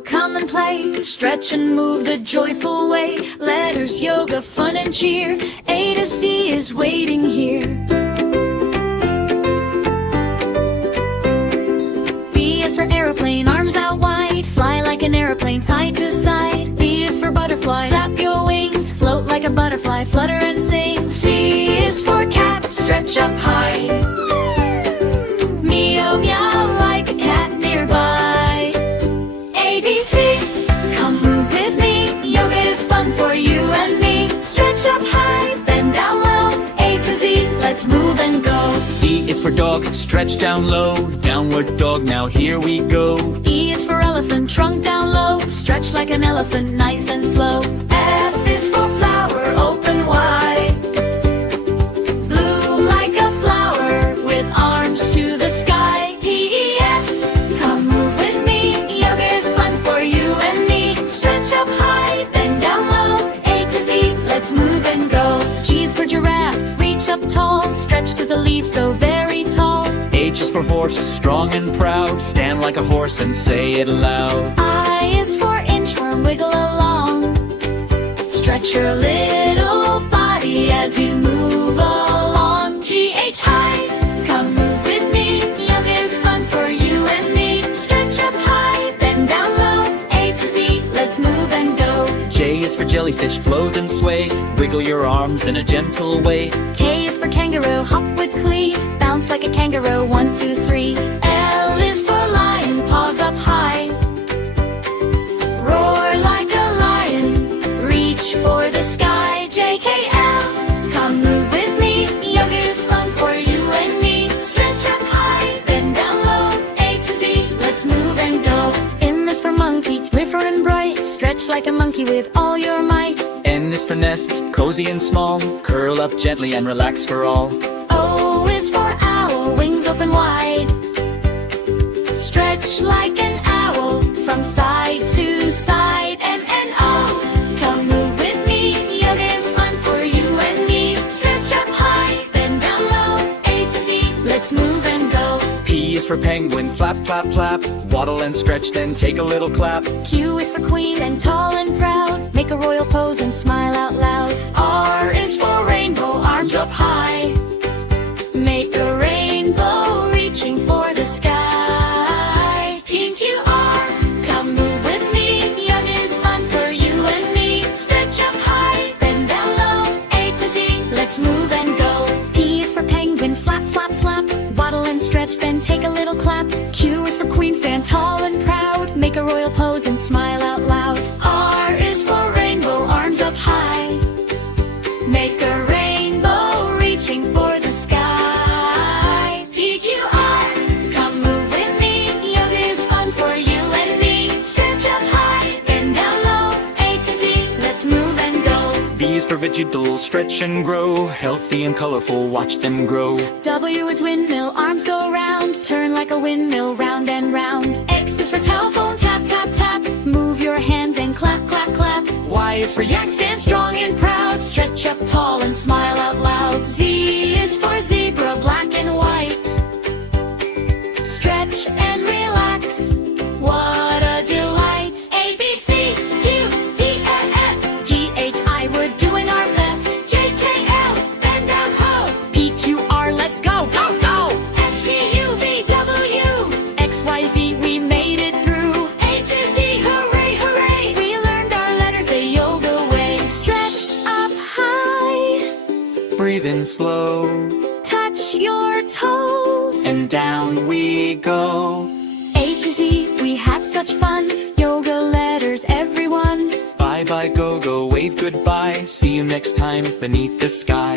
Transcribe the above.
So come and play, stretch and move the joyful way. Letters, yoga, fun and cheer. A to Z is waiting here. B is for aeroplane, arms out wide. Fly like an aeroplane, side to side. B is for butterfly, flap your wings. Float like a butterfly, flutter and sing. C is for cat, stretch up high. Meow meow like a cat nearby. A, B, C, come move with me. Yoga is fun for you and me. Stretch up high, bend down low. A to Z, let's move and go. D is for dog, stretch down low. Downward dog, now here we go. E is for elephant, trunk down low. Stretch like an elephant, nice and slow. F is for flower, open wide. Bloom like a flower with arms to the sky. P, E, F, come move with me. Yoga is fun for you and me. Stretch up high, bend down low. A to Z, let's move and go. G is for giraffe, reach up tall. Stretch to the leaves so very tall. H is for horse, strong and proud. Stand like a horse and say it loud. I is for inchworm, wiggle along. Stretch your little body as you move along. G, H, high, come move with me. Yoga is fun for you and me. Stretch up high, bend down low. A to Z, let's move and go. J is for jellyfish, float and sway. Wiggle your arms in a gentle way. K is for kangaroo, hop with glee. Bounce like a kangaroo, 1, 2, 3. L is for lion, paws up high. Roar like a lion, reach for the sky. J, K, L, come move with me. Yoga is fun for you and me. Stretch up high, bend down low. A to Z, let's move and go. M is for monkey, river and bright. Stretch like a monkey with all your might. N is for nest, cozy and small. Curl up gently and relax for all. O is for owl, wings open wide. Stretch like an owl from side to side. M, N, O, come move with me. Yoga is fun for you and me. Stretch up high, bend down low. A to Z, let's move and go. P is for penguin, flap, flap, flap. Waddle and stretch, then take a little clap. Q is for queen, stand tall and proud. Make a royal pose and smile out loud. R is for rainbow, arms up high. Make a rainbow reaching for the sky. P, Q, R, come move with me. Yoga is fun for you and me. Stretch up high, bend down low. A to Z, let's move and go. P is for penguin, flap, flap, flap. Waddle and stretch, then take a little clap. Q is for queen, stand tall and proud. Make a royal pose and smile out loud. R is for rainbow, arms up high. Make a rainbow reaching for the sky. P, Q, R, come move with me. Yoga is fun for you and me. Stretch up high, bend down low. A to Z, let's move and go. V is for vegetal, stretch and grow. Healthy and colorful, watch them grow. W is windmill, arms go round. Turn like a windmill, round and round. X is for telephone, tap, tap, tap. Move your hands and clap, clap, clap. Y is for yak, stand strong and proud. Stretch up tall and smile out loud. Z is for zebra, black and white. Stretch and relax, what a delight. A, B, C, D, D, E, F, G, H, I, we're doing our best. J, K, L, bend down ho. P, Q, R, let's go, go, go. S, T, U, V, W, X, Y, Z, we made it through. A to Z, hooray, hooray. We learned our letters the yoga way. Stretch up high, Breathe in slow, touch your toes. and down we go. A to Z, we had such fun. Yoga letters, everyone. Bye bye, go, go, wave goodbye. See you next time beneath the sky.